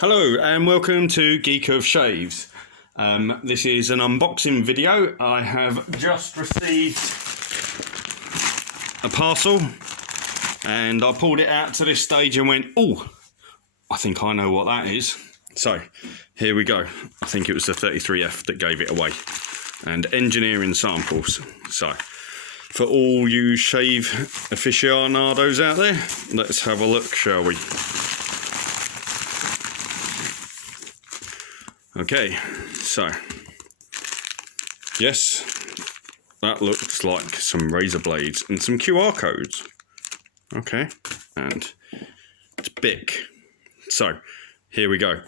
Hello and welcome to Geek of Shaves. This is an unboxing video. I have just received a parcel and I pulled it out to this stage and went, oh, I think I know what that is. So here we go. I think it was the 33F that gave it away. And engineering samples. So for all you shave aficionados out there, let's have a look, shall we? Okay, so yes, that looks like some razor blades and some QR codes. Okay, and it's BIC. So here we go.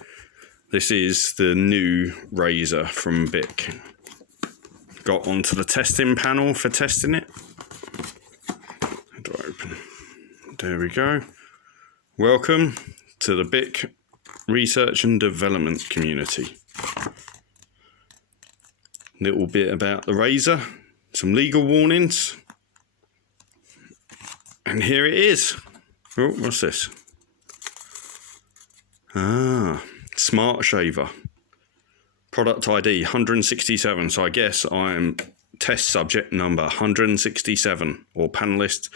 This is the new razor from BIC. Got onto the testing panel for testing it. How do I open? There we go. Welcome to the BIC research and development community. Little bit about the razor, some legal warnings, and here it is. Oh, what's this? Smart shaver. Product ID 167. So I guess I'm test subject number 167 or panelist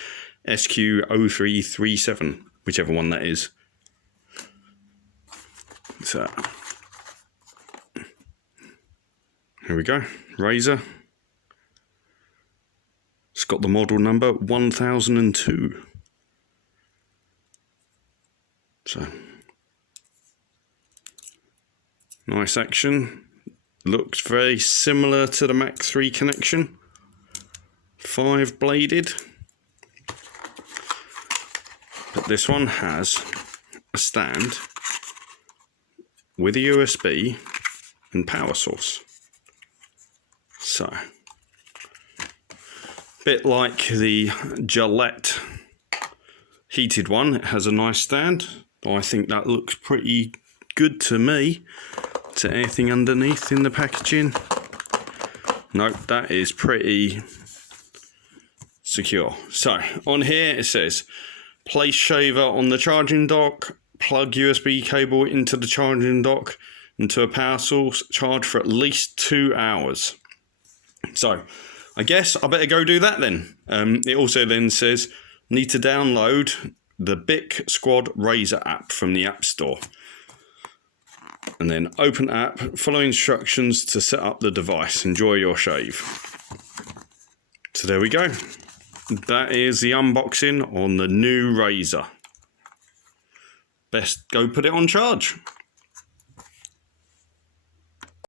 SQ0337, whichever one that is. So here we go, razor. It's got the model number 1002. So nice action. Looks very similar to the Mach 3 connection. 5-bladed. But this one has a stand with a USB and power source. So, bit like the Gillette heated one, it has a nice stand. I think that looks pretty good to me. Is there anything underneath in the packaging? Nope, that is pretty secure. So, on here it says, place shaver on the charging dock, plug USB cable into the charging dock, into a power source, charge for at least 2 hours. So, I guess I better go do that then. It also then says, need to download the BIC Squad Razor app from the App Store. And then open app, follow instructions to set up the device. Enjoy your shave. So there we go. That is the unboxing on the new razor. Best go put it on charge.